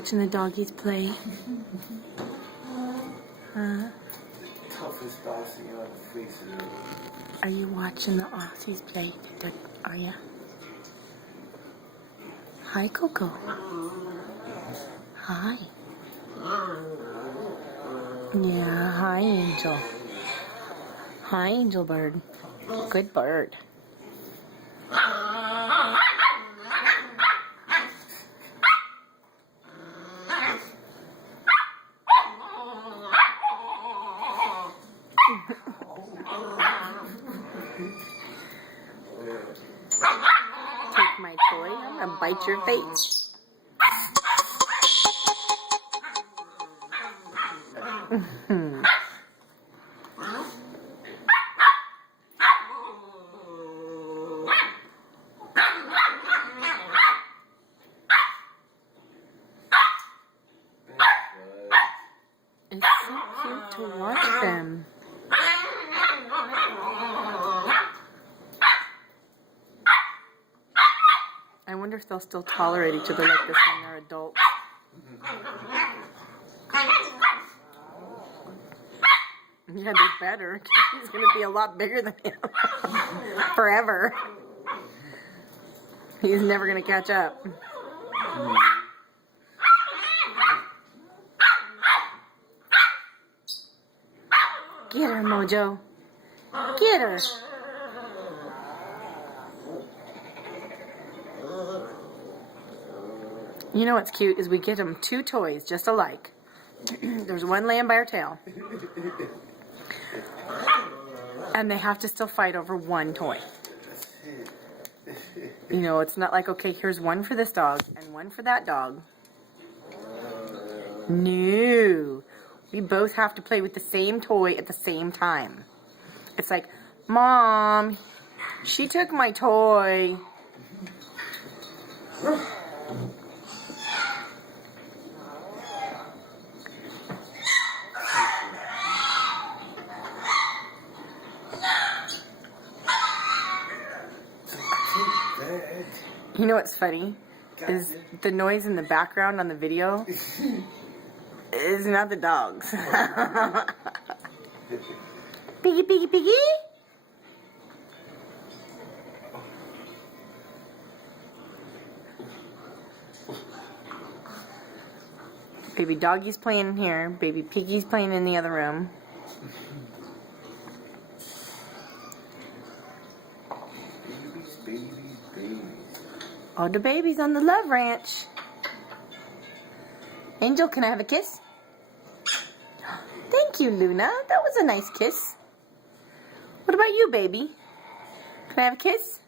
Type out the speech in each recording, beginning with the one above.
watching the doggies play? Huh? Toughest Aussie on the face of the earth. Are you watching the Aussies play? Are ya? Hi, Coco. Hi. Yeah, hi, Angel. Hi, Angel Bird. Good bird. Take my toy, I'm gonna bite your face. It's so cute to watch them. I wonder if they'll still tolerate each other like this when they're adults. Yeah, they better. He's going to be a lot bigger than him. Forever. He's never going to catch up. Get her, Mojo. Get her. You know what's cute is we get them 2 toys just alike. There's one laying by her tail. And they have to still fight over one toy. You know, it's not like, okay, here's one for this dog and one for that dog. No. We both have to play with the same toy at the same time. It's like, Mom, she took my toy. You know what's funny? Is the noise in the background on the video is not the dogs. Piggy, piggy, piggy. Baby doggy's playing in here. Baby piggy's playing in the other room. All the babies on the Love Ranch. Angel, can I have a kiss? Thank you, Luna. That was a nice kiss. What about you, baby? Can I have a kiss?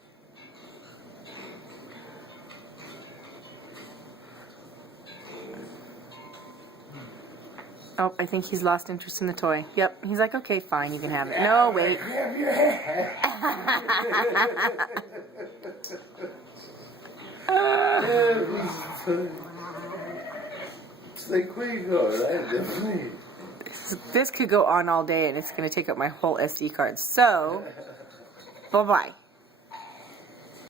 Oh, I think he's lost interest in the toy. Yep, he's like, okay, fine, you can have it. No, wait. It's like, where you go, right? This could go on all day and it's going to take up my whole SD card. So, bye-bye.